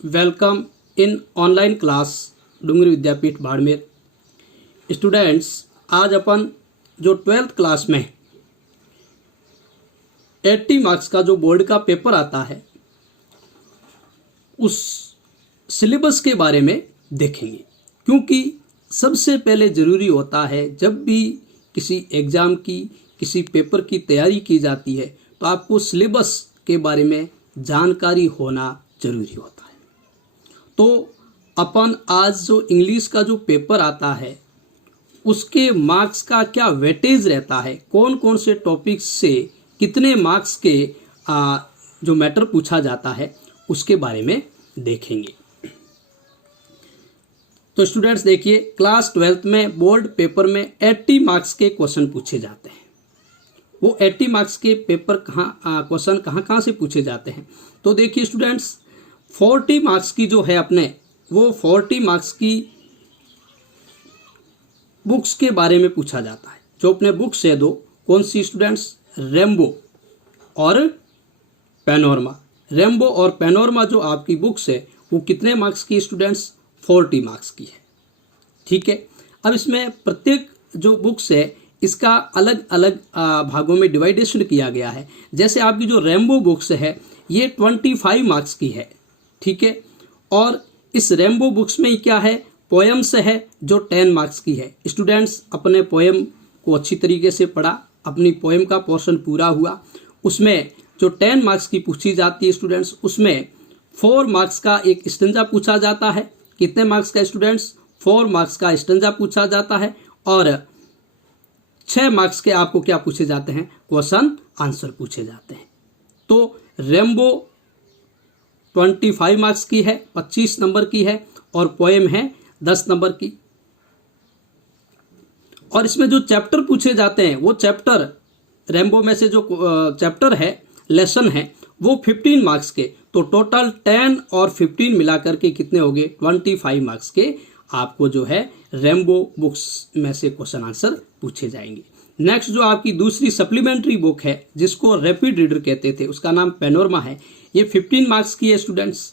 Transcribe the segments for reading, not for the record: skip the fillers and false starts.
Welcome in online class Dungri Vidyapeeth Barmer. Students, आज अपन जो 12th क्लास में 80 मार्क्स का जो बोर्ड का पेपर आता है उस सिलेबस के बारे में देखेंगे, क्योंकि सबसे पहले ज़रूरी होता है जब भी किसी एग्ज़ाम की किसी पेपर की तैयारी की जाती है तो आपको सिलेबस के बारे में जानकारी होना ज़रूरी होता है। तो अपन आज जो इंग्लिश का जो पेपर आता है उसके मार्क्स का क्या वेटेज रहता है, कौन कौन से टॉपिक्स से कितने मार्क्स के जो मैटर पूछा जाता है उसके बारे में देखेंगे। तो स्टूडेंट्स देखिए, क्लास 12th में बोर्ड पेपर में 80 मार्क्स के क्वेश्चन पूछे जाते हैं। वो 80 मार्क्स के पेपर क्वेश्चन कहाँ से पूछे जाते हैं, तो देखिए स्टूडेंट्स, 40 मार्क्स की जो है अपने वो 40 मार्क्स की बुक्स के बारे में पूछा जाता है। जो अपने बुक्स है दो, कौन सी स्टूडेंट्स, रेम्बो और पैनोरमा। रेम्बो और पैनोरमा जो आपकी बुक्स है वो कितने मार्क्स की स्टूडेंट्स, 40 मार्क्स की है। ठीक है, अब इसमें प्रत्येक जो बुक्स है इसका अलग अलग भागों में डिवाइडेशन किया गया है। जैसे आपकी जो रेम्बो बुक्स है ये 25 मार्क्स की है। ठीक है, और इस रेम्बो बुक्स में क्या है, पोएम्स है जो 10 मार्क्स की है। स्टूडेंट्स अपने पोएम को अच्छी तरीके से पढ़ा, अपनी पोएम का पोर्शन पूरा हुआ। उसमें जो 10 मार्क्स की पूछी जाती है स्टूडेंट्स, उसमें 4 मार्क्स का एक स्टैंजा पूछा जाता है। कितने मार्क्स का स्टूडेंट्स, 4 मार्क्स का स्टैंजा पूछा जाता है और 6 मार्क्स के आपको क्या पूछे जाते हैं, क्वेश्चन आंसर पूछे जाते हैं। तो रेम्बो 25 मार्क्स की है, 25 नंबर की है, और पोएम है 10 नंबर की। और इसमें जो चैप्टर पूछे जाते हैं वो चैप्टर रेम्बो में से जो चैप्टर है, लेसन है, वो 15 मार्क्स के। तो टोटल 10 और 15 मिलाकर के कितने हो गए, 25 मार्क्स के आपको जो है रेम्बो बुक्स में से क्वेश्चन आंसर पूछे जाएंगे। नेक्स्ट जो आपकी दूसरी सप्लीमेंट्री बुक है जिसको रैपिड रीडर कहते थे, उसका नाम पैनोरमा है। ये 15 मार्क्स की है स्टूडेंट्स।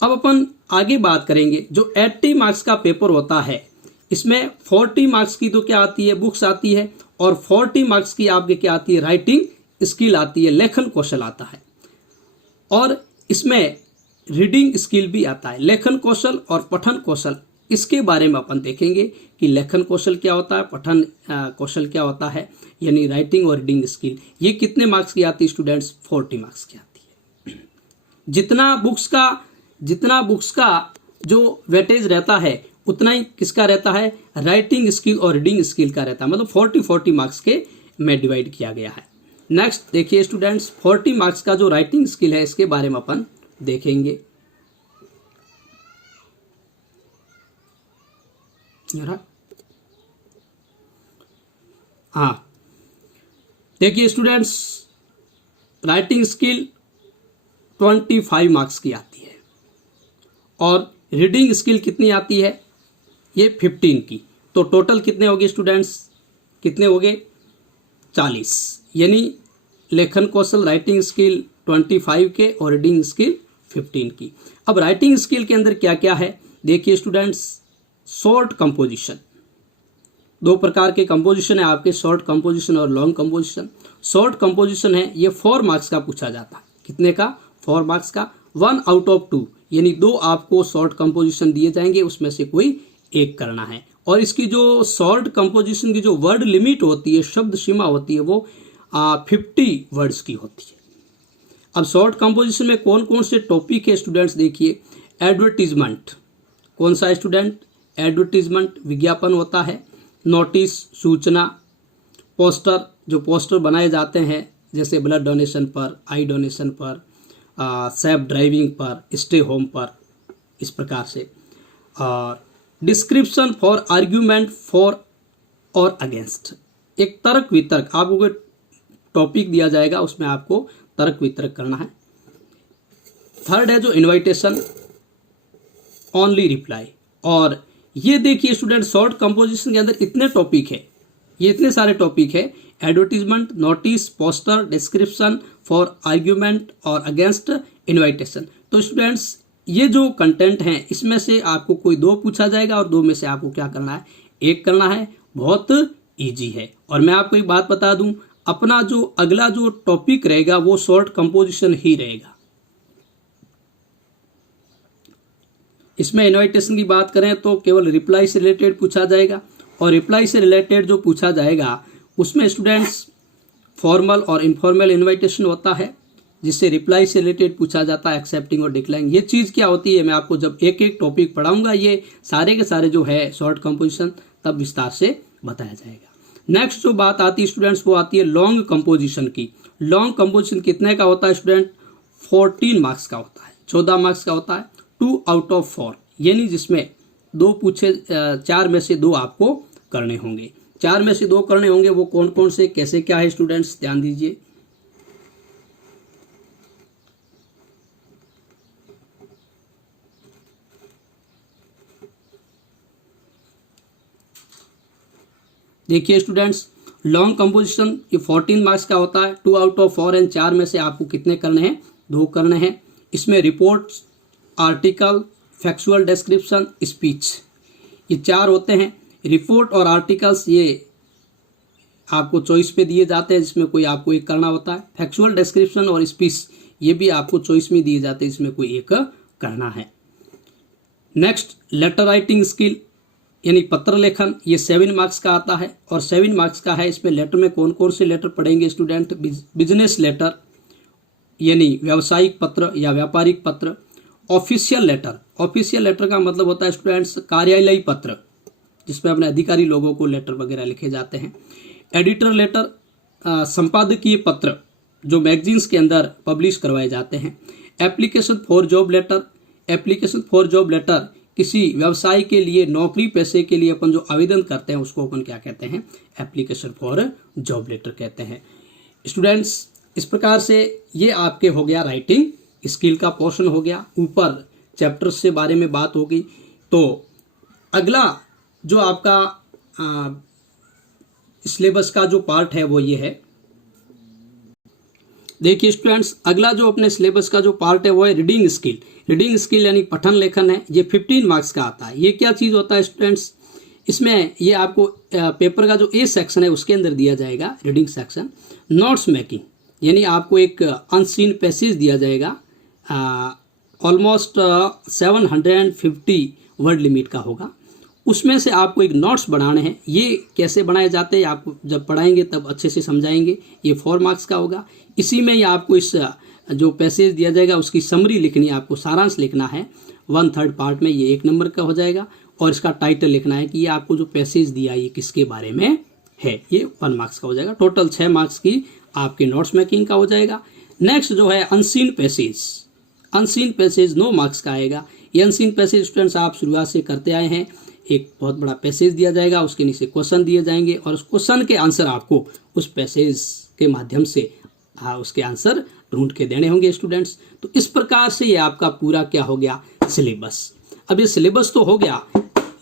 अब अपन आगे बात करेंगे, जो 80 मार्क्स का पेपर होता है इसमें 40 मार्क्स की तो क्या आती है, बुक्स आती है, और 40 मार्क्स की आपके क्या आती है, राइटिंग स्किल आती है, लेखन कौशल आता है। और इसमें रीडिंग स्किल भी आता है, लेखन कौशल और पठन कौशल। इसके बारे में अपन देखेंगे कि लेखन कौशल क्या होता है, पठन कौशल क्या होता है, यानी राइटिंग और रीडिंग स्किल। ये कितने मार्क्स की आती है स्टूडेंट्स, 40 मार्क्स की आती है। जितना बुक्स का जो वेटेज रहता है उतना ही किसका रहता है, राइटिंग स्किल और रीडिंग स्किल का रहता है। मतलब 40 मार्क्स के में डिवाइड किया गया है। नेक्स्ट देखिए स्टूडेंट्स, 40 मार्क्स का जो राइटिंग स्किल है इसके बारे में अपन देखेंगे। हाँ देखिए स्टूडेंट्स, राइटिंग स्किल 25 मार्क्स की आती है और रीडिंग स्किल कितनी आती है, ये 15 की। तो टोटल कितने हो गए स्टूडेंट्स, कितने हो गए, 40। यानी लेखन कौशल राइटिंग स्किल 25 के और रीडिंग स्किल 15 की। अब राइटिंग स्किल के अंदर क्या क्या है, देखिए स्टूडेंट्स, शॉर्ट कंपोजिशन। 2 प्रकार के कंपोजिशन है आपके, शॉर्ट कंपोजिशन और लॉन्ग कंपोजिशन। शॉर्ट कंपोजिशन है ये 4 मार्क्स का पूछा जाता है। कितने का, 4 मार्क्स का। 1 आउट ऑफ 2 यानी 2 आपको शॉर्ट कंपोजिशन दिए जाएंगे, उसमें से कोई एक करना है। और इसकी जो शॉर्ट कंपोजिशन की जो वर्ड लिमिट होती है, शब्द सीमा होती है, वो 50 वर्ड्स की होती है। अब शॉर्ट कंपोजिशन में कौन कौन से टॉपिक है स्टूडेंट्स, देखिए, एडवर्टीजमेंट। कौन सा स्टूडेंट, एडवर्टीजमेंट विज्ञापन होता है। नोटिस सूचना। पोस्टर, जो पोस्टर बनाए जाते हैं जैसे ब्लड डोनेशन पर, आई डोनेशन पर, सेफ ड्राइविंग पर, स्टे होम पर, इस प्रकार से। और डिस्क्रिप्शन फॉर आर्ग्यूमेंट फॉर और अगेंस्ट, एक तर्क वितर्क, आपको टॉपिक दिया जाएगा उसमें आपको तर्क वितर्क करना है। थर्ड है जो इनविटेशन, ओनली रिप्लाई। और ये देखिए स्टूडेंट, शॉर्ट कंपोजिशन के अंदर इतने टॉपिक है, ये इतने सारे टॉपिक है, advertisement, notice, poster, description for argument और अगेंस्ट, इनविटेशन। तो स्टूडेंट्स ये जो कंटेंट हैं इसमें से आपको कोई 2 पूछा जाएगा और 2 में से आपको क्या करना है, 1 करना है। बहुत इजी है। और मैं आपको एक बात बता दूं, अपना जो अगला जो टॉपिक रहेगा वो शॉर्ट कंपोजिशन ही रहेगा। इसमें इनविटेशन की बात करें तो केवल रिप्लाई से रिलेटेड पूछा जाएगा, और रिप्लाई से रिलेटेड जो पूछा जाएगा उसमें स्टूडेंट्स फॉर्मल और इनफॉर्मल इनविटेशन होता है, जिससे रिप्लाई से रिलेटेड पूछा जाता है एक्सेप्टिंग और डिक्लाइनिंग। ये चीज़ क्या होती है मैं आपको जब एक एक टॉपिक पढ़ाऊंगा, ये सारे के सारे जो है शॉर्ट कंपोजिशन तब विस्तार से बताया जाएगा। नेक्स्ट जो बात आती है स्टूडेंट्स वो आती है लॉन्ग कंपोजिशन की। लॉन्ग कंपोजिशन कितने का होता है स्टूडेंट? 14 मार्क्स का होता है, 14 मार्क्स का होता है। 2 आउट ऑफ 4, यानी जिसमें 2 पूछे, 4 में से 2 आपको करने होंगे। 4 में से 2 करने होंगे, वो कौन कौन से, कैसे, क्या है स्टूडेंट्स, ध्यान दीजिए। देखिए स्टूडेंट्स, लॉन्ग कंपोजिशन ये 14 मार्क्स का होता है। 2 आउट ऑफ 4 एंड 4 में से आपको कितने करने हैं? 2 करने हैं। इसमें report, article, factual description, speech, ये 4 होते हैं। रिपोर्ट और आर्टिकल्स ये आपको चॉइस पे दिए जाते हैं, जिसमें कोई आपको एक करना होता है। फैक्चुअल डिस्क्रिप्शन और स्पीच ये भी आपको चॉइस में दिए जाते हैं, जिसमें कोई एक करना है। नेक्स्ट, लेटर राइटिंग स्किल यानी पत्र लेखन, ये 7 मार्क्स का आता है और 7 मार्क्स का है। इसमें लेटर में कौन कौन से लेटर पढ़ेंगे स्टूडेंट? बिजनेस लेटर यानी व्यावसायिक पत्र या व्यापारिक पत्र। ऑफिशियल लेटर, ऑफिशियल लेटर का मतलब होता है स्टूडेंट्स कार्यालयी पत्र, जिसमें अपने अधिकारी लोगों को लेटर वगैरह लिखे जाते हैं। एडिटर लेटर, संपादकीय पत्र जो मैगजीन्स के अंदर पब्लिश करवाए जाते हैं। Application for job letter, application for job letter किसी व्यवसाय के लिए, नौकरी पेशे के लिए अपन जो आवेदन करते हैं उसको अपन क्या कहते हैं? एप्लीकेशन फॉर जॉब लेटर कहते हैं। स्टूडेंट्स, इस प्रकार से ये आपके हो गया राइटिंग स्किल का पोर्शन हो गया। ऊपर चैप्टर्स से बारे में बात हो गई। तो अगला जो आपका सिलेबस का जो पार्ट है वो ये है। देखिए स्टूडेंट्स, अगला जो अपने सिलेबस का जो पार्ट है वो है रीडिंग स्किल। रीडिंग स्किल यानी पठन लेखन है। ये 15 मार्क्स का आता है। ये क्या चीज़ होता है स्टूडेंट्स? इसमें ये आपको पेपर का जो ए सेक्शन है उसके अंदर दिया जाएगा रीडिंग सेक्शन। नोट्स मेकिंग यानी आपको एक अनसीन पैसेज दिया जाएगा, ऑलमोस्ट 750 वर्ड लिमिट का होगा। उसमें से आपको एक नोट्स बनाने हैं। ये कैसे बनाए जाते हैं आपको जब पढ़ाएंगे तब अच्छे से समझाएंगे। ये 4 मार्क्स का होगा। इसी में ही आपको इस जो पैसेज दिया जाएगा उसकी समरी लिखनी है, आपको सारांश लिखना है। 1/3 पार्ट में ये 1 नंबर का हो जाएगा। और इसका टाइटल लिखना है कि ये आपको जो पैसेज दिया ये किसके बारे में है। ये 1 मार्क्स का हो जाएगा। टोटल 6 मार्क्स की आपके नोट्स मेकिंग का हो जाएगा। नेक्स्ट जो है unseen passage. Unseen passage 9 marks का आएगा। ये अनसीन पैसेज स्टूडेंट्स आप शुरुआत से करते आए हैं। एक बहुत बड़ा पैसेज दिया जाएगा, उसके नीचे क्वेश्चन दिए जाएंगे और उस क्वेश्चन के आंसर आपको उस पैसेज के माध्यम से उसके आंसर ढूंढ के देने होंगे स्टूडेंट्स। तो इस प्रकार से ये आपका पूरा क्या हो गया? सिलेबस। अब ये सिलेबस तो हो गया,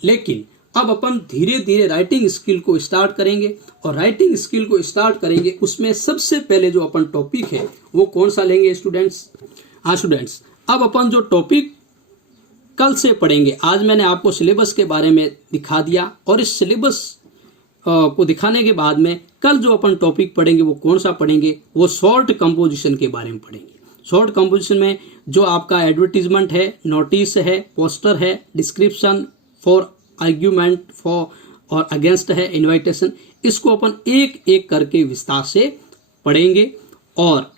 लेकिन अब अपन धीरे धीरे राइटिंग स्किल को स्टार्ट करेंगे। और राइटिंग स्किल को स्टार्ट करेंगे उसमें सबसे पहले जो अपन टॉपिक है वो कौन सा लेंगे स्टूडेंट्स? हाँ स्टूडेंट्स, अब अपन जो टॉपिक कल से पढ़ेंगे, आज मैंने आपको सिलेबस के बारे में दिखा दिया और इस सिलेबस को दिखाने के बाद में कल जो अपन टॉपिक पढ़ेंगे वो कौन सा पढ़ेंगे? वो शॉर्ट कंपोजिशन के बारे में पढ़ेंगे। शॉर्ट कंपोजिशन में जो आपका एडवर्टीजमेंट है, नोटिस है, पोस्टर है, डिस्क्रिप्शन फॉर आर्ग्यूमेंट फॉर और अगेंस्ट है, इन्विटेशन, इसको अपन एक एक करके विस्तार से पढ़ेंगे। और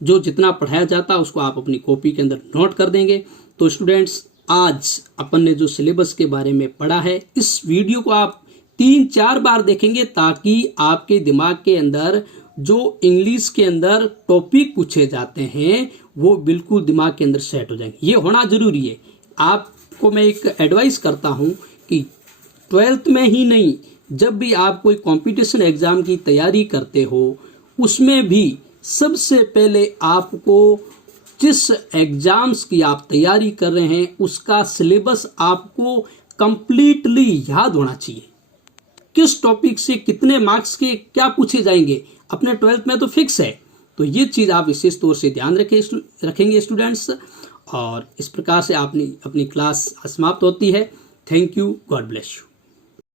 जो जितना पढ़ाया जाता है उसको आप अपनी कॉपी के अंदर नोट कर देंगे। तो स्टूडेंट्स, आज अपन ने जो सिलेबस के बारे में पढ़ा है, इस वीडियो को आप 3-4 बार देखेंगे ताकि आपके दिमाग के अंदर जो इंग्लिश के अंदर टॉपिक पूछे जाते हैं वो बिल्कुल दिमाग के अंदर सेट हो जाएंगे। ये होना जरूरी है। आपको मैं एक एडवाइस करता हूं कि 12th में ही नहीं, जब भी आप कोई कंपटीशन एग्जाम की तैयारी करते हो उसमें भी सबसे पहले आपको जिस एग्जाम्स की आप तैयारी कर रहे हैं उसका सिलेबस आपको कंप्लीटली याद होना चाहिए। किस टॉपिक से कितने मार्क्स के क्या पूछे जाएंगे अपने 12th में तो फिक्स है। तो ये चीज़ आप विशेष तौर से ध्यान रखेंगे स्टूडेंट्स। और इस प्रकार से आपने अपनी क्लास समाप्त होती है। Thank you, God bless you.